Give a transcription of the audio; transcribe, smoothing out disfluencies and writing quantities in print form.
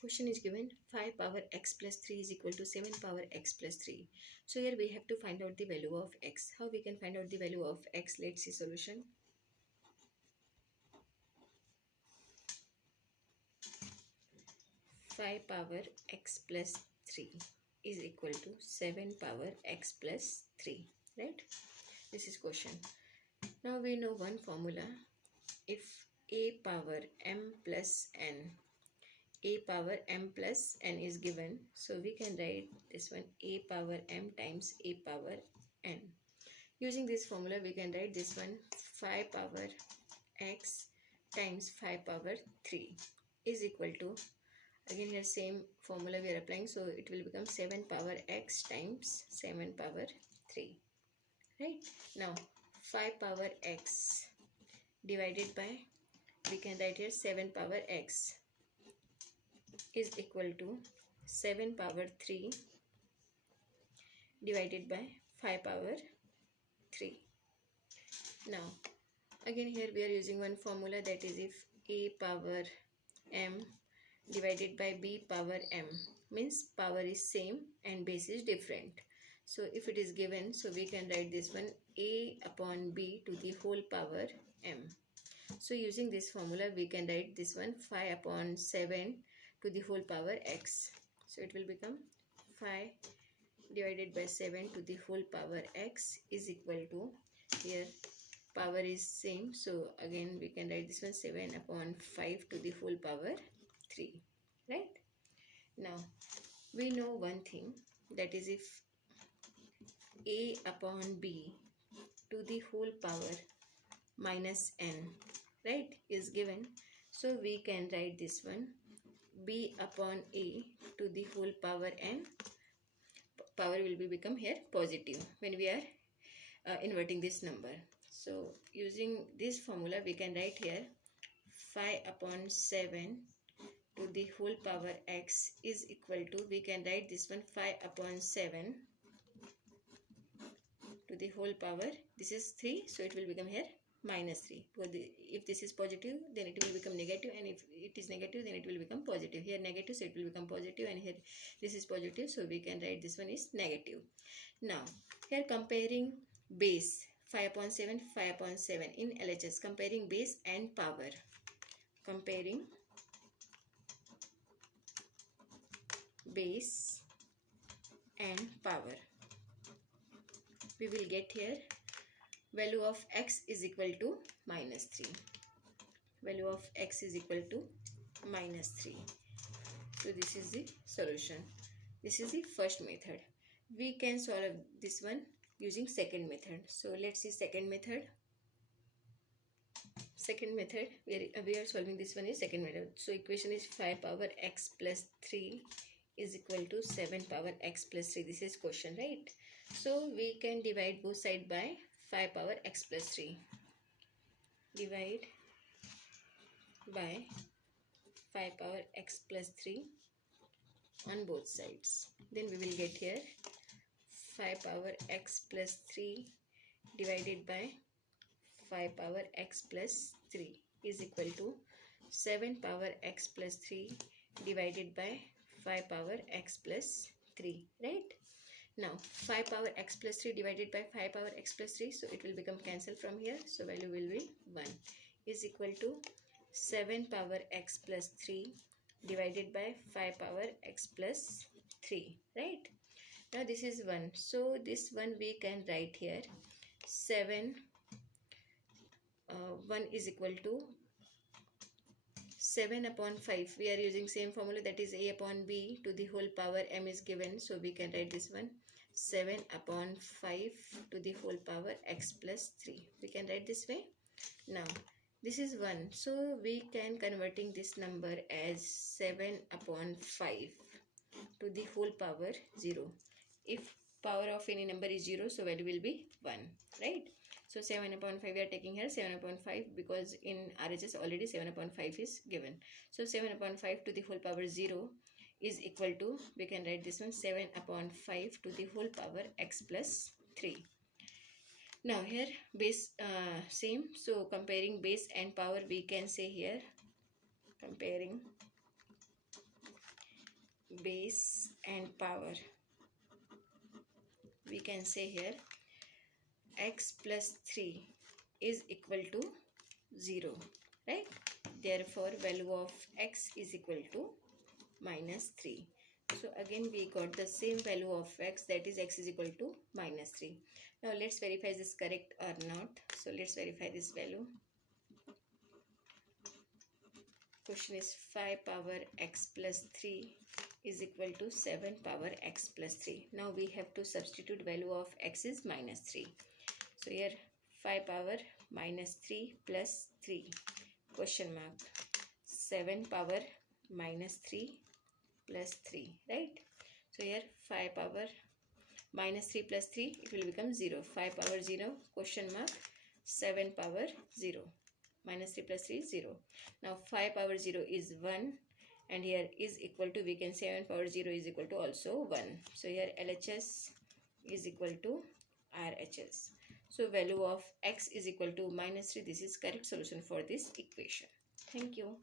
Question is given 5 power x plus 3 is equal to 7 power x plus 3. So here we have to find out the value of x. How we can find out the value of x? Let's see solution. Five power x plus 3 is equal to 7 power x plus 3, right? This is question. Now we know one formula. If a power m plus n, a power m plus n is given, so we can write this one a power m times a power n. Using this formula we can write this one 5 power x times 5 power 3 is equal to, again here same formula we are applying, so it will become 7 power x times 7 power 3, right? Now 5 power x divided by, we can write here 7 power x is equal to 7 power 3 divided by 5 power 3. Now again here we are using one formula, that is if a power m divided by b power m, means power is same and base is different. So if it is given, so we can write this one a upon b to the whole power m. So using this formula we can write this one 5 upon 7 to the whole power x. So it will become 5 divided by 7 to the whole power x is equal to, here power is same, so again we can write this one 7 upon 5 to the whole power 3, right? Now we know one thing, that is if a upon b to the whole power minus n, right, is given, so we can write this one b upon a to the whole power n. Power will be become here positive when we are inverting this number. So using this formula we can write here 5 upon 7 to the whole power x is equal to, we can write this one 5 upon 7 to the whole power, this is 3, so it will become here minus 3. If this is positive then it will become negative, and if it is negative then it will become positive. Here negative, so it will become positive, and here this is positive, so we can write this one is negative. Now here comparing base 5 upon 7, 5 upon 7 in LHS, comparing base and power. Comparing base and power, we will get here value of x is equal to minus 3. Value of x is equal to minus 3. So this is the solution. This is the first method. We can solve this one using second method. So let's see second method. Second method, we are solving this one is second method. So equation is 5 power x plus 3 is equal to 7 power x plus 3. This is question, right? So we can divide both sides by 5 power x plus 3. Divide by 5 power x plus 3 on both sides. Then we will get here 5 power x plus 3 divided by 5 power x plus 3 is equal to 7 power x plus 3 divided by 5 power x plus 3, right? Now 5 power x plus 3 divided by 5 power x plus 3, so it will become cancelled from here, so value will be 1 is equal to 7 power x plus 3 divided by 5 power x plus 3, right? Now this is 1, so this one we can write here 1 is equal to 7 upon 5. We are using same formula, that is a upon b to the whole power m is given, so we can write this one 7 upon 5 to the whole power x plus 3. We can write this way. Now this is 1, so we can converting this number as 7 upon 5 to the whole power 0. If power of any number is 0, so value will be 1, right? So 7 upon 5 we are taking here 7 upon 5, because in RHS already 7 upon 5 is given. So 7 upon 5 to the whole power 0 is equal to, we can write this one 7 upon 5 to the whole power x plus 3. Now here base same, so comparing base and power we can say here comparing base and power. We can say here x plus 3 is equal to 0, right? Therefore, value of x is equal to minus 3. So again we got the same value of x, that is x is equal to minus 3. Now let's verify this correct or not. So let's verify this value. Question is 5 power x plus 3 is equal to 7 power x plus 3. Now we have to substitute value of x is minus 3. So here 5 power minus 3 plus 3 question mark 7 power minus 3 plus 3, right? So here 5 power minus 3 plus 3, it will become 0. 5 power 0 question mark 7 power 0. Minus 3 plus 3 is 0. Now 5 power 0 is 1 and here is equal to, we can say 7 power 0 is equal to also 1. So here LHS is equal to RHS. So value of x is equal to minus 3. This is correct solution for this equation. Thank you.